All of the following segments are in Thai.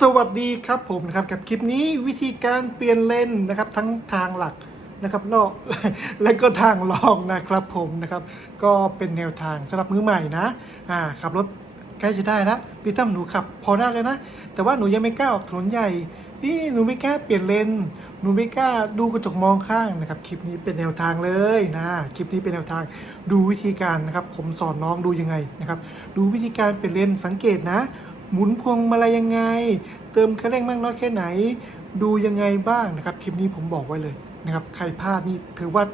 สวัสดีครับผมนะครับกับคลิปนี้วิธีการเปลี่ยนเลนนะครับทั้งทางหลักนะครับลอกและก็ทางรองนะครับผมนะครับ ก็เป็นแนวทางสำหรับมือใหม่นะอ่าขับรถใกล้จะได้แล้วพี่ตั้มหนูขับ พอได้เลยนะ แต่ว่าหนูยังไม่กล้าออกถนนใหญ่นี่หนูไม่กล้าเปลี่ยนเลนหนูไม่กล้าดูกระจกมองข้างนะครับคลิปนี้เป็นแนวทางเลยนะคลิปนี้เป็นแนวทางดูวิธีการนะครับผมสอนน้องดูยังไงนะครับดูวิธีการเปลี่ยนเลนสังเกตนะ หมุนพวงมาลัยยังไง เติมคันเร่งมากน้อยแค่ไหน ดูยังไงบ้างนะครับคลิปนี้ผมบอกไว้เลยนะครับใครพลาดนี่ถือว่า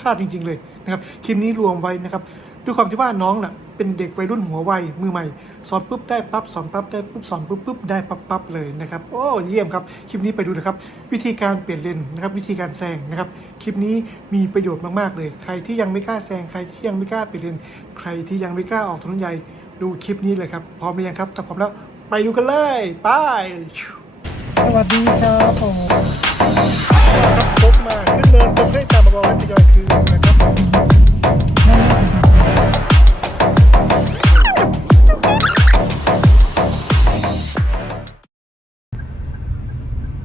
พลาดจริง ๆ เลยนะครับคลิปนี้รวมไว้นะครับด้วยความที่ว่าน้องน่ะเป็นเด็กวัยรุ่นหัววัยมือใหม่ สอนปุ๊บได้ปั๊บสอนปั๊บได้ปุ๊บสอนปุ๊บปุ๊บได้ปั๊บปั๊บเลยนะครับโอ้เยี่ยมครับคลิปนี้ไปดูนะครับ วิธีการเปลี่ยนเลนนะครับ วิธีการแซงนะครับคลิปนี้มีประโยชน์มากๆเลย ใครที่ยังไม่กล้าแซงใครที่ยังไม่กล้าเปลี่ยนเลนใครที่ยังไม่กล้าออกถนนใหญ่ ดูคลิปนี้เลยครับ พร้อมหรือยังครับถ้าพร้อมแล้วไปดูกันเลยไปสวัสดีครับผมครับพบมาขึ้นเนินตรงเลขตามมาบอกและทยอยคืนนะครับ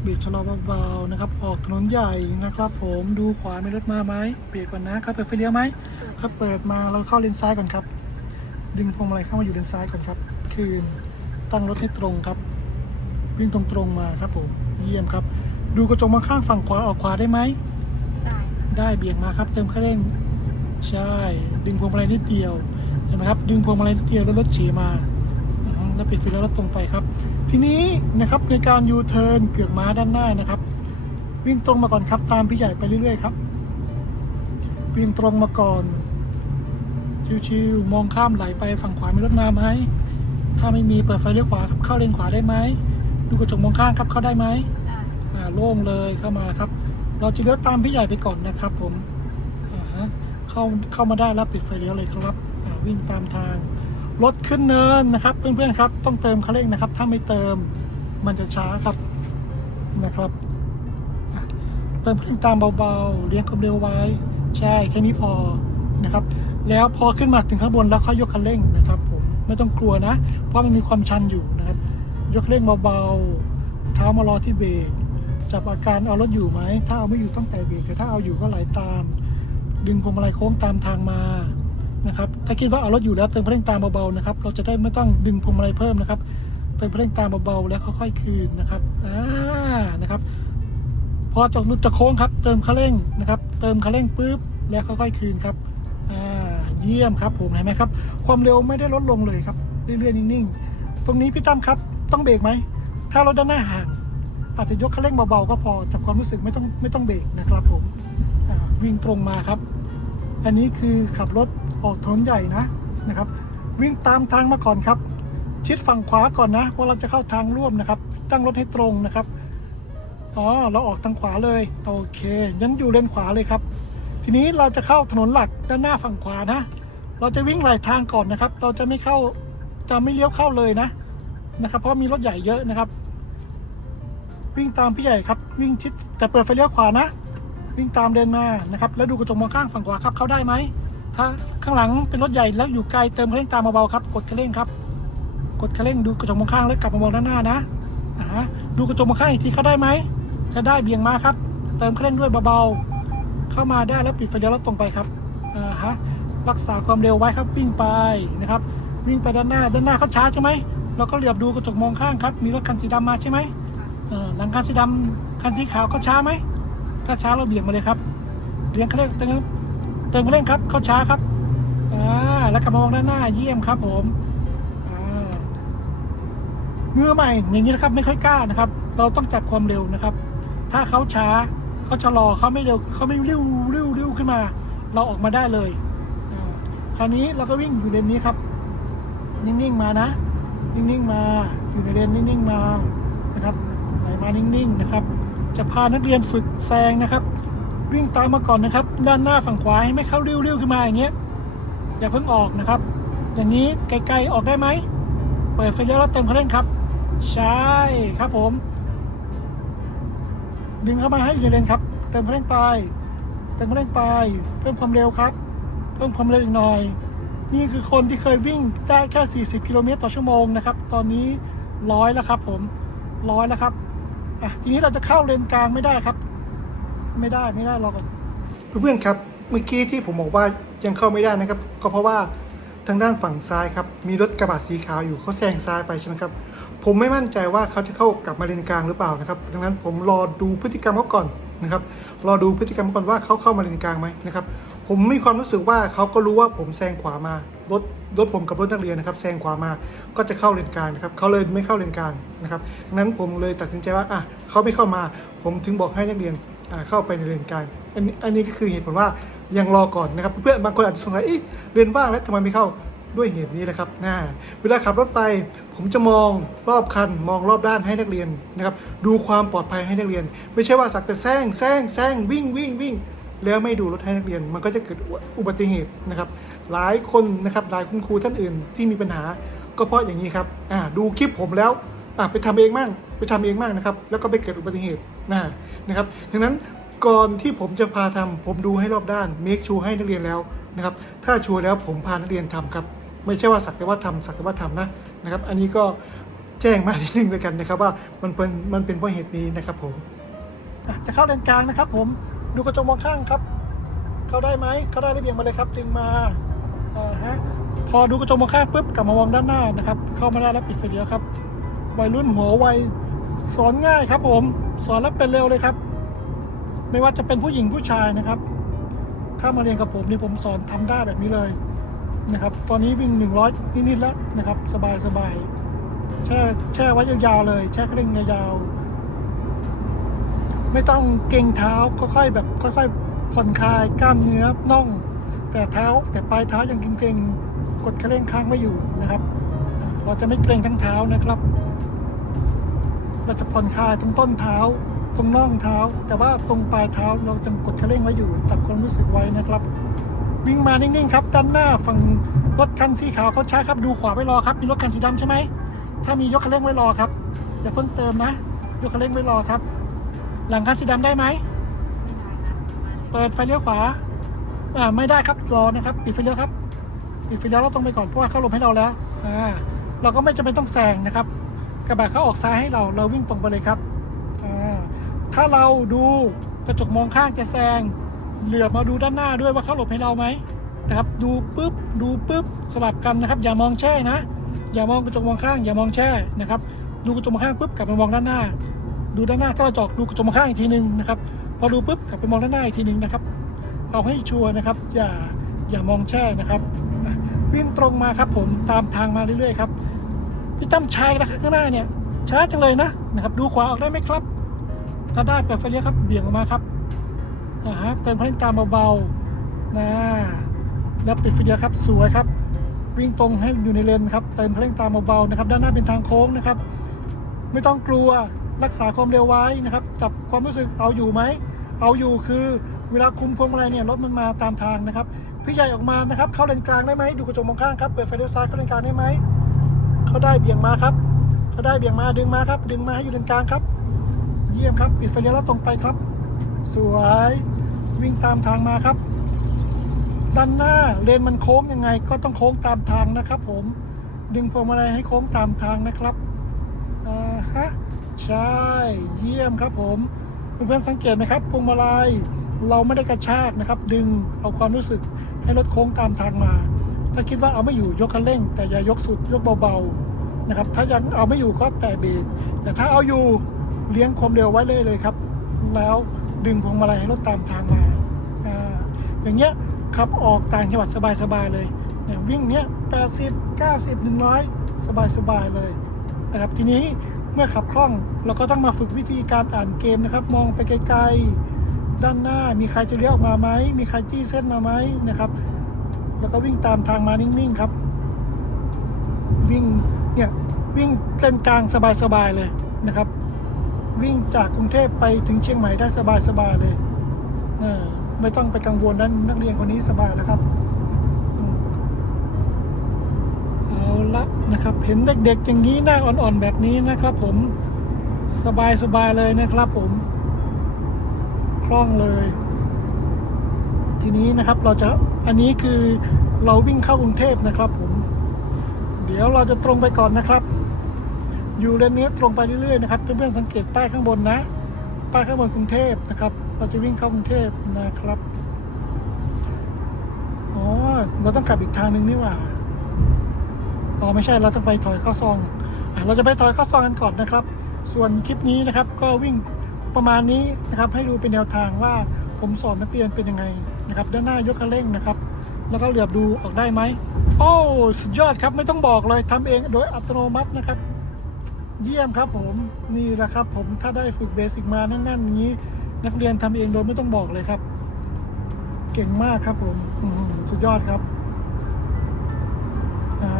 เบรกชะลอเบาๆนะครับ ออกถนนใหญ่นะครับ ผมดูขวามีรถมาไหมเบรกก่อนนะครับเปิดไฟเลี้ยวไหมครับเปิดมาเราเข้าเลนซ้ายก่อนครับ ดึงพวงมาลัยเข้ามาอยู่เลนซ้ายก่อนครับ คืนตั้งรถให้ตรงครับ วิ่งตรงๆมาครับผม เยี่ยมครับ ดูกระจกมองข้างฝั่งขวาออกขวาได้ไหม ได้ได้เบี่ยงมาครับ เติมคันเร่ง ใช่ ดึงพวงมาลัยนิดเดียว เห็นไหมครับ ดึงพวงมาลัยนิดเดียวแล้วรถเฉมาอือฮึแล้วปิดไฟแล้วรถตรงไปครับ ทีนี้นะครับในการยูเทิร์นเกือกม้าด้านหน้านะครับ วิ่งตรงมาก่อนครับ ตามพี่ใหญ่ไปเรื่อยๆครับ วิ่งตรงมาก่อน ชิวๆมองข้ามไหลไปฝั่งขวามีรถมาไหมถ้าไม่มีเปิดไฟเลี้ยวขวาครับเข้าเลนขวาได้ไหมดูกระจกมองข้างครับเข้าได้ไหมอ่าโล่งเลยเข้ามาครับ เราจะเลี้ยวตามพี่ใหญ่ไปก่อนนะครับ ผมอ่าเข้าเข้ามาได้แล้วปิดไฟเลี้ยวเลยครับอ่าวิ่งตามทางรถขึ้นเนินนะครับ เพื่อนๆครับ ต้องเติมคันเร่งนะครับ ถ้าไม่เติมมันจะช้าครับนะครับเติมคันเร่งตามเบาๆเลี้ยงความเร็วไว้ ใช่แค่นี้พอนะครับ แล้วพอขึ้นมาถึงข้างบนแล้วค่อยยกคันเร่งนะครับผมไม่ต้องกลัวนะ เพราะมันมีความชันอยู่นะครับ ยกเร่งเบาๆเท้ามารอที่เบรกจับอาการเอารถอยู่ไหม ถ้าเอาไม่อยู่ต้องแต่เบรกแต่ถ้าเอาอยู่ก็ไหลตาม ดึงพวงมาลัยโค้งตามทางมานะครับถ้าคิดว่าเอารถอยู่แล้วเติมเพลงตามเบาๆนะครับเราจะได้ไม่ต้องดึงพวงมาลัยเพิ่มนะครับเติมเพลงตามเบาๆแล้วค่อยๆคืนนะครับอ่านะครับพอจากนุดจะโค้งครับ เติมคันเร่งนะครับ เติมคันเร่งปุ๊บแล้วค่อยๆคืนครับ เยี่ยมครับผมเห็นไหมครับ ความเร็วไม่ได้ลดลงเลยครับ เรื่อยๆนิ่งๆ ตรงนี้พี่ตั้มครับ ต้องเบรกไหม ถ้ารถด้านหน้าห่าง อาจจะยกคันเร่งเบาๆก็พอจับความรู้สึกไม่ต้องไม่ต้องเบรกนะครับผมวิ่งตรงมาครับ อันนี้คือขับรถออกถนนใหญ่นะนะครับ วิ่งตามทางมาก่อนครับ ชิดฝั่งขวาก่อนนะเพราะเราจะเข้าทางร่วมนะครับ ตั้งรถให้ตรงนะครับอ๋อเราออกทางขวาเลย โอเค ยันอยู่เลนขวาเลยครับ ทีนี้เราจะเข้าถนนหลักด้านหน้าฝั่งขวานะ เราจะวิ่งไหลทางก่อนนะครับ เราจะไม่เข้าจะไม่เลี้ยวเข้าเลยนะนะครับ เพราะมีรถใหญ่เยอะนะครับ วิ่งตามพี่ใหญ่ครับ วิ่งชิดแต่เปิดไฟเลี้ยวขวานะ วิ่งตามเดินมานะครับ แล้วดูกระจกมองข้างฝั่งขวาครับเข้าได้ไหมถ้าข้างหลังเป็นรถใหญ่แล้วอยู่ไกลเติมคันเร่งตามเบาๆครับ กดคันเร่งครับ กดคันเร่งดูกระจกมองข้างแล้วกลับมามองด้านหน้านะฮะดูกระจกมองข้างอีกทีเข้าได้ไหมถ้าได้เบี่ยงมาครับ เติมคันเร่งด้วยเบาๆ เข้ามาได้แล้วปิดไฟเลี้ยวแล้วตรงไปครับอ่าฮะรักษาความเร็วไว้ครับวิ่งไปนะครับ วิ่งไปด้านหน้าด้านหน้าเขาช้าใช่ไหมเราก็เหลียบดูกระจกมองข้างครับ มีรถคันสีดำมาใช่ไหมเอ่อหลังคันสีดำคันสีขาวเขาช้าไหมถ้าช้าเราเบี่ยงมาเลยครับเบี่ยงคันเร่งเติมเติมคันเร่งครับเขาช้าครับอ่าแล้วกลับมามองด้านหน้าเยี่ยมครับผมอ่ามือใหม่อย่างนี้นะครับไม่ค่อยกล้านะครับ เราต้องจับความเร็วนะครับ ถ้าเขาช้า เขาชะลอเขาไม่เร็วเขาไม่ริ้วริ้วริ้วขึ้นมา เราออกมาได้เลยคราวนี้เราก็วิ่งอยู่เลนนี้ครับ นิ่งๆมานะ นิ่งๆมาอยู่ในเลนนิ่งๆมานะครับไหลมานิ่งๆนะครับ จะพานักเรียนฝึกแซงนะครับ วิ่งตามมาก่อนนะครับ ด้านหน้าฝั่งขวาให้ไม่เข้าเรี้ยวๆขึ้นมาอย่างเงี้ยอย่าเพิ่งออกนะครับ อย่างนี้ไกลๆออกได้ไหมเปิดไฟเลี้ยวแล้วเติมคันเร่งครับ ใช่ครับผม ดึงเข้ามาให้อยู่ในเลนครับ เติมคันเร่งไป เติมคันเร่งไป เพิ่มความเร็วครับ เพิ่มความเร็วอีกหน่อย นี่คือคนที่เคยวิ่งได้แค่ 40 กิโลเมตรต่อชั่วโมงนะครับ ตอนนี้ร้อยแล้วครับผมร้อยแล้วครับอะทีนี้เราจะเข้าเลนกลางไม่ได้ครับ ไม่ได้ไม่ได้รอก่อนเพื่อนๆครับ เมื่อกี้ที่ผมบอกว่ายังเข้าไม่ได้นะครับ ก็เพราะว่า ทางด้านฝั่งซ้ายครับ มีรถกระบะสีขาวอยู่เขาแซงซ้ายไปใช่ไหมครับ ผมไม่มั่นใจว่าเขาจะเข้ากลับมาเลนกลางหรือเปล่านะครับ ดังนั้นผมรอดูพฤติกรรมเขาก่อนนะครับ รอดูพฤติกรรมเขาก่อนว่าเขาเข้ามาเลนกลางไหมนะครับ ผมมีความรู้สึกว่าเขาก็รู้ว่าผมแซงขวามารถรถผมกับรถนักเรียนนะครับแซงขวามาก็จะเข้าเลนกลางนะครับเขาเลยไม่เข้าเลนกลางนะครับดังนั้นผมเลยตัดสินใจว่าอะเขาไม่เข้ามา ผมถึงบอกให้นักเรียนอ่าเข้าไปในเลนกลางอันนี้อันนี้ก็คือเหตุผลว่า ยังรอก่อนนะครับ เพื่อนบางคนอาจจะสงสัยเอ๊ะเลนว่างแล้วทำไมไม่เข้าด้วยเหตุนี้นะครับนะเวลาขับรถไป ผมจะมองรอบคัน มองรอบด้านให้นักเรียนนะครับ ดูความปลอดภัยให้นักเรียน ไม่ใช่ว่าสักแต่แซงแซงแซงวิ่งวิ่งวิ่งแล้วไม่ดูรถให้นักเรียน มันก็จะเกิดอุบัติเหตุนะครับ หลายคนนะครับหลายคุณครูท่านอื่นที่มีปัญหา ก็เพราะอย่างนี้ครับอ่าดูคลิปผมแล้วอ่าไปทำเองมั่งไปทำเองมั่งนะครับ แล้วก็ไปเกิดอุบัติเหตุนะนะครับ ดังนั้น ก่อนที่ผมจะพาทำผมดูให้รอบด้านเมคชัวให้นักเรียนแล้วนะครับถ้าชัวร์แล้วผมพานักเรียนทำครับ ไม่ใช่ว่าสักแต่ว่าทำสักแต่ว่าทำนะนะครับ อันนี้ก็แจ้งมาทีนึงเลยกันนะครับ ว่ามันเป็นมันเป็นเพราะเหตุนี้นะครับผมจะเข้าเลนกลางนะครับ ผมดูกระจกมองข้างครับ เข้าได้ไหมเข้าได้หรือเบี่ยงมาเลยครับดึงมาอ่าฮะพอดูกระจกมองข้างปุ๊บกลับมามองด้านหน้านะครับ เข้ามาได้แล้วปิดไฟเลี้ยวครับวัยรุ่นหัววัยสอนง่ายครับผม สอนแล้วเป็นเร็วเลยครับ ไม่ว่าจะเป็นผู้หญิงผู้ชายนะครับ ถ้ามาเรียนกับผมนี่ผมสอนทำได้แบบนี้เลยนะครับ ตอนนี้วิ่ง 100 นิดๆแล้วนะครับ สบายสบายๆแช่แช่ไว้ยาวๆเลย แช่เคร่งยาวๆไม่ต้องเกรงเท้าค่อยๆแบบค่อยๆผ่อนคลายกล้ามเนื้อน่อง แต่เท้าแต่ปลายเท้ายังเกร็งๆกดคันเร่งค้างไว้อยู่นะครับ เราจะไม่เกรงทั้งเท้านะครับ เราจะผ่อนคลายตรงต้นเท้า ตรงน่องเท้า แต่ว่าตรงปลายเท้าเราต้องกดคันเร่งไว้อยู่จับความรู้สึกไว้นะครับ วิ่งมานิ่งๆครับ ด้านหน้าฝั่งรถคันสีขาวเขาช้าครับดูขวาไว้รอครับมีรถคันสีดำใช่ไหมถ้ามียกคันเร่งไว้รอครับอย่าเพิ่งเติมนะ ยกคันเร่งไว้รอครับ หลังคันสีดำได้ไหมเปิดไฟเลี้ยวขวาอ่าไม่ได้ครับรอนะครับปิดไฟเลี้ยวครับปิดไฟเลี้ยวเราต้องไปก่อนเพราะว่าเขาลมให้เราแล้วอ่าเราก็ไม่จำเป็นต้องแซงนะครับ กระบะเขาออกซ้ายให้เราเราวิ่งตรงไปเลยครับอ่า ถ้าเราดูกระจกมองข้างจะแซง เหลือบมาดูด้านหน้าด้วยว่าเขาหลบให้เราไหมนะครับ ดูปุ๊บ ดูปุ๊บ สลับกันนะครับ อย่ามองแช่นะ อย่ามองกระจกมองข้าง อย่ามองแช่นะครับ ดูกระจกมองข้างปุ๊บกลับมามองด้านหน้า ดูด้านหน้าถ้าเราจอกดูกระจกมองข้างอีกทีหนึ่งนะครับ พอดูปุ๊บกลับไปมองด้านหน้าอีกทีหนึ่งนะครับ เอาให้ชัวร์นะครับ อย่า อย่ามองแช่นะครับ วิ่งตรงมาครับผมตามทางมาเรื่อยๆครับ พี่ตั้มชายนะข้างหน้าเนี่ยช้าจังเลยนะนะครับ ดูขวาออกได้ไหมครับ ถ้าได้เปิดไฟเลี้ยวครับเบี่ยงออกมาครับอ่าฮะเติมพลังตามเบาๆนะแล้วปิดไฟเลี้ยวครับสวยครับวิ่งตรงให้อยู่ในเลนครับเติมพลังตามเบาๆนะครับ ด้านหน้าเป็นทางโค้งนะครับ ไม่ต้องกลัวรักษาความเร็วไว้นะครับ จับความรู้สึกเอาอยู่ไหม เอาอยู่คือเวลาคุมพวงมาลัยเนี่ยรถมันมาตามทางนะครับพี่ใหญ่ออกมานะครับ เข้าเลนกลางได้ไหมดูกระจกมองข้างครับเปิดไฟเลี้ยวซ้ายเข้าเลนกลางได้ไหมเขาได้เบี่ยงมาครับเขาได้เบี่ยงมาดึงมาครับ ดึงมาให้อยู่เลนกลางครับ เยี่ยมครับ ปิดไฟเลี้ยวแล้วตรงไปครับ สวยวิ่งตามทางมาครับด้านหน้าเลนมันโค้งยังไง ก็ต้องโค้งตามทางนะครับ ผมดึงพวงมาลัยให้โค้งตามทางนะครับอ่าฮะใช่เยี่ยมครับผมเพื่อนๆสังเกตไหมครับพวงมาลัยเราไม่ได้กระชากนะครับ ดึงเอาความรู้สึกให้รถโค้งตามทางมา ถ้าคิดว่าเอาไม่อยู่ยกคันเร่ง แต่อย่ายกสุดยกเบาๆนะครับ ถ้ายังเอาไม่อยู่ก็แตะเบรกแต่ถ้าเอาอยู่ เลี้ยงความเร็วไว้เลยเลยครับ แล้วดึงพวงมาลัยให้รถตามทางมาออย่างเงี้ยขับออกต่างจังหวัดสบายๆเลยเนี่ยวิ่งเนี้ย80 90 100 สบายๆเลยนะครับทีนี้เมื่อขับคล่องเราก็ต้องมาฝึกวิธีการอ่านเกมนะครับ มองไปไกลๆด้านหน้ามีใครจะเลี้ยวออกมาไหมมีใครจี้เส้นมาไหมนะครับ แล้วก็วิ่งตามทางมานิ่งๆครับ วิ่งเนี่ยวิ่งเส้นกลางสบายๆเลยนะครับ วิ่งจากกรุงเทพไปถึงเชียงใหม่ได้สบายๆเลยเออไม่ต้องไปกังวลนั้นนักเรียนคนนี้สบายแล้วครับเอาละนะครับ เห็นเด็กๆอย่างนี้หน้าอ่อนๆแบบนี้นะครับ ผมสบายๆเลยนะครับผมคล่องเลย ทีนี้นะครับเราจะอันนี้คือเราวิ่งเข้ากรุงเทพนะครับผม เดี๋ยวเราจะตรงไปก่อนนะครับ ยู่เลนนี้ตรงไปเรื่อยๆนะครับเพื่อนๆสังเกตป้ายข้างบนนะ ป้ายข้างบนกรุงเทพนะครับ เราจะวิ่งเข้ากรุงเทพนะครับอ๋อเราต้องกลับอีกทางหนึ่งนี่ว่าอ๋อไม่ใช่เราต้องไปถอยเข้าซองอเราจะไปถอยเข้าซองกันก่อนนะครับ ส่วนคลิปนี้นะครับก็วิ่งประมาณนี้นะครับ ให้ดูเป็นแนวทางว่าผมสอนนักเรียนเป็นยังไงนะครับ ด้านหน้ายกคันเร่งนะครับ แล้วก็เหลือบดูออกได้ไหมโอ้สุดยอดครับไม่ต้องบอกเลยทำเองโดยอัตโนมัตินะครับ เยี่ยมครับผมนี่แหละครับ ผมถ้าได้ฝึกเบสิกมาแน่นๆอย่างนี้ นักเรียนทำเองโดยไม่ต้องบอกเลยครับ เก่งมากครับผมสุดยอดครับอ่า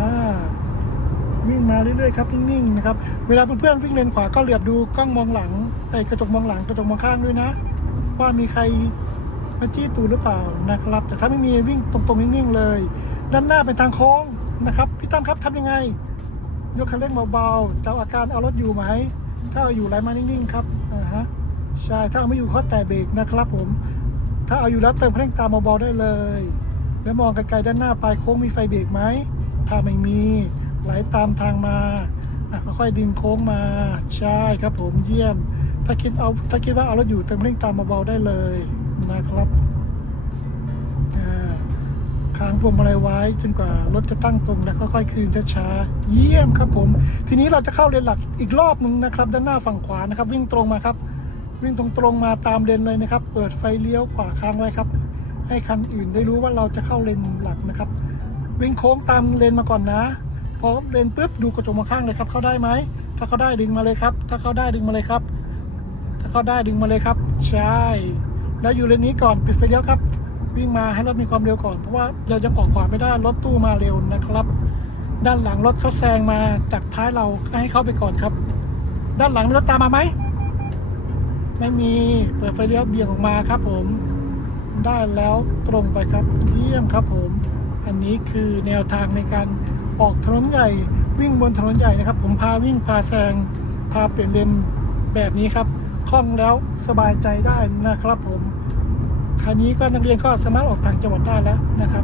วิ่งมาเรื่อยๆครับนิ่งๆนะครับเวลาเพื่อนๆวิ่งเลนขวาก็เหลือบดูกล้องมองหลังไอ้กระจกมองหลังกระจกมองข้างด้วยนะ ว่ามีใครมาจี้ตูหรือเปล่านะครับ แต่ถ้าไม่มีวิ่งตรงๆนิ่งๆเลย ด้านหน้าเป็นทางโค้งนะครับ พี่ตั้มครับทำยังไง ยกคันเร่งเบาๆจะเอาอาการเอารถอยู่ไหม ถ้าเอาอยู่ไหลมานิ่งๆครับอ่าฮะใช่ถ้าเอาไม่อยู่ก็แตะเบรกนะครับผม ถ้าเอาอยู่แล้วเติมคันเร่งตามเบาๆได้เลย แล้วมองไกลๆด้านหน้าปลายโค้งมีไฟเบรกไหมถ้าไม่มีไหลตามทางมาค่อยๆดึงโค้งมาใช่ครับผมเยี่ยม ถ้าคิดเอาถ้าคิดว่าเอารถอยู่เติมเร่งตามเบาๆได้เลยนะครับอ่า ค้างพวงมาลัยไว้ จนกว่ารถจะตั้งตรงแล้วค่อยๆคืนช้าๆเยี่ยมครับผม ทีนี้เราจะเข้าเลนหลักอีกรอบหนึ่งนะครับ ด้านหน้าฝั่งขวานะครับ วิ่งตรงมาครับ วิ่งตรงๆมาตามเลนเลยนะครับ เปิดไฟเลี้ยวขวาค้างไว้ครับ ให้คันอื่นได้รู้ว่าเราจะเข้าเลนหลักนะครับ วิ่งโค้งตามเลนมาก่อนนะพอเลนปุ๊บดูกระจกมองข้างเลยครับ เข้าได้ไหมถ้าเขาได้ดึงมาเลยครับ ถ้าเขาได้ดึงมาเลยครับ ถ้าเขาได้ดึงมาเลยครับ ใช่ แล้วอยู่เลนนี้ก่อนปิดไฟเลี้ยวครับ วิ่งมาให้รถมีความเร็วก่อน เพราะว่าเราจะออกขวาไม่ได้รถตู้มาเร็วนะครับ ด้านหลังรถเขาแซงมาจากท้ายเราก็ให้เข้าไปก่อนครับ ด้านหลังมีรถตามมาไหมไม่มีเปิดไฟเลี้ยวเบี่ยงออกมาครับผมได้แล้วตรงไปครับเยี่ยมครับผม อันนี้คือแนวทางในการออกถนนใหญ่วิ่งบนถนนใหญ่นะครับ ผมพาวิ่งพาแซงพาเปลี่ยนเลนแบบนี้ครับคล่องแล้วสบายใจได้นะครับผม คราวนี้ก็นักเรียนก็สามารถออกต่างจังหวัดได้แล้วนะครับ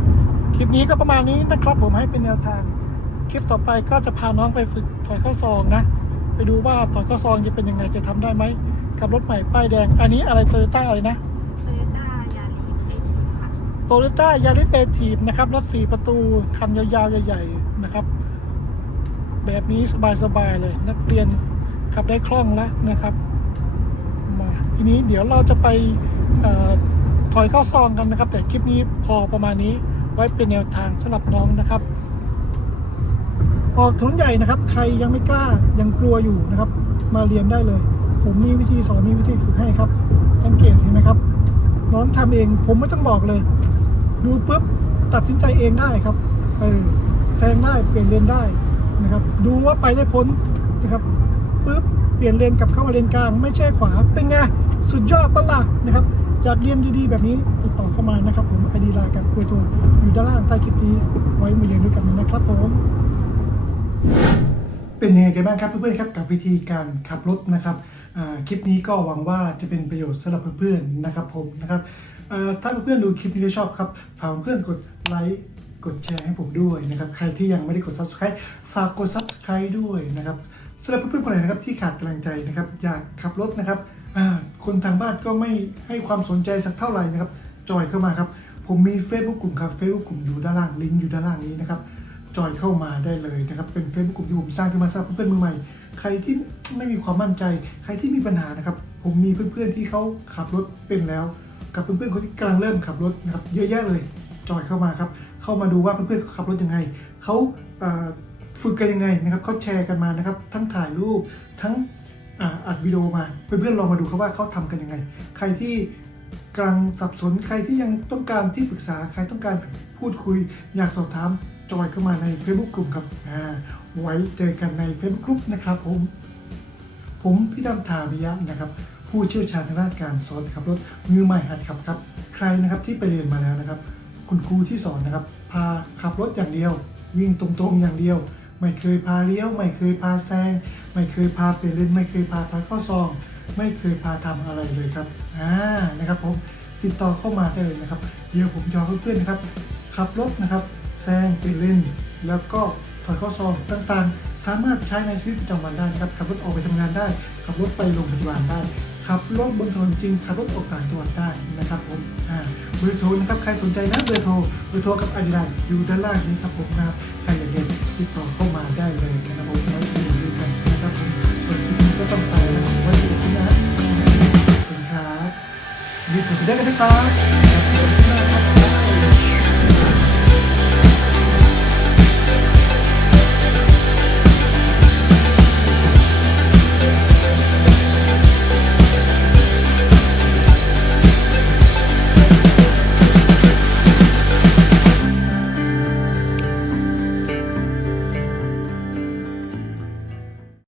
คลิปนี้ก็ประมาณนี้นะครับ ผมให้เป็นแนวทาง คลิปต่อไปก็จะพาน้องไปฝึกถอยเข้าซองนะ ไปดูว่าถอยเข้าซองจะเป็นยังไงจะทำได้ไหมกับรถใหม่ป้ายแดง อันนี้อะไรโตโยต้าอะไรนะโตโยต้ายาริสเอทีค่ะโตโยต้ายาริสเอทีฟนะครับรถ4ประตูคันยาวๆใหญ่ ๆนะครับ แบบนี้สบายๆเลยนักเรียนขับได้คล่องแล้วนะครับมาทีนี้เดี๋ยวเราจะไปเออ ถอยเข้าซองกันนะครับ แต่คลิปนี้พอประมาณนี้ไว้เป็นแนวทางสำหรับน้องนะครับออกถนนใหญ่นะครับ ใครยังไม่กล้ายังกลัวอยู่นะครับ มาเรียนได้เลย ผมมีวิธีสอนมีวิธีฝึกให้ครับ สังเกตเห็นไหมครับ น้องทำเองผมไม่ต้องบอกเลย ดูปุ๊บตัดสินใจเองได้ครับเออแซงได้เปลี่ยนเลนได้นะครับ ดูว่าไปได้พ้นนะครับปุ๊บเปลี่ยนเลนกลับเข้ามาเลนกลาง ไม่ใช่ขวาเป็นไงสุดยอดปะล่ะนะครับ อยากเรียนดีๆ แบบนี้ติดต่อเข้ามานะครับผมไอดีไลน์กับเบอร์โทรอยู่ด้านล่างใต้คลิปนี้ ไว้มาเรียนด้วยกันนะครับผม เป็นยังไงกันบ้างครับเพื่อนๆครับกับวิธีการขับรถนะครับคลิปนี้ก็หวังว่าจะเป็นประโยชน์สำหรับเพื่อนๆนะครับผมนะครับถ้าเพื่อนๆดูคลิปนี้แล้วชอบครับฝากเพื่อนกดไลค์กดแชร์ให้ผมด้วยนะครับ ใครที่ยังไม่ได้กด subscribe ฝากกด subscribe ด้วยนะครับสำหรับเพื่อนๆคนไหนนะครับที่ขาดกำลังใจนะครับ อยากขับรถนะครับ คนทางบ้านก็ไม่ให้ความสนใจสักเท่าไหร่นะครับ จอยเข้ามาครับ ผมมี Facebook กลุ่มครับ Facebook กลุ่มอยู่ด้านล่างลิงก์อยู่ด้านล่างนี้นะครับ จอยเข้ามาได้เลยนะครับ เป็นเฟซบุ๊กกลุ่มที่ผมสร้างขึ้นมาสำหรับเพื่อนมือใหม่ ใครที่ไม่มีความมั่นใจ ใครที่มีปัญหานะครับ ผมมีเพื่อนๆที่เขาขับรถเป็นแล้ว กับเพื่อนๆคนที่กำลังเริ่มขับรถนะครับ เยอะแยะเลย จอยเข้ามาครับ เข้ามาดูว่าเพื่อนๆขาขับรถยังไงเขาฝึกกันยังไงนะครับเขาแชร์กันมานะครับ ทั้งถ่ายรูปทั้ง อัดวิดีโอมาเพื่อนๆลองมาดูครับว่าเขาทำกันยังไง ใครที่กำลังสับสนใครที่ยังต้องการที่ปรึกษาใครต้องการพูดคุย อยากสอบถามจอยเข้ามาใน Facebook กลุ่มครับไว้เจอกันใน Facebook กลุ่มนะครับผมผมพี่ดำทาวิยะนะครับ ผู้เชี่ยวชาญทางด้านการสอนขับรถมือใหม่หัดขับครับ ใครนะครับที่ไปเรียนมาแล้วนะครับ คุณครูที่สอนนะครับ พาขับรถอย่างเดียว วิ่งตรงๆอย่างเดียว ไม่เคยพาเลี้ยว ไม่เคยพาแซง ไม่เคยพาเปลี่ยนเลนไม่เคยพาพาเข้าซอง ไม่เคยพาทำอะไรเลยครับอ่านะครับผมติดต่อเข้ามาได้เลยนะครับ เดี๋ยวผมจะเพื่อนๆนะครับ ขับรถนะครับแซงเปลี่ยนเลนแล้วก็ถอยข้อศอกต่างๆ สามารถใช้ในชีวิตประจำวันได้นะครับขับรถออกไปทำงานได้ ขับรถไปโรงพยาบาลได้ ขับรถบนถนนจริง ขับรถออกต่างจังหวัดได้นะครับผมเบอร์โทรนะครับใครสนใจนะเบอร์โทรเบอร์โทรกับอาดิดาอยู่ด้านล่างนี้ครับผมนะครับใคร ติดต่อเข้ามาได้เลยนะครับผมไว้ดูดูกันนะครับผมส่วนคลิปนี้ก็ต้องไปแล้วนะครับไว้ดูกันนะสวัสดีครับรีบกดติดตามกันนะครับ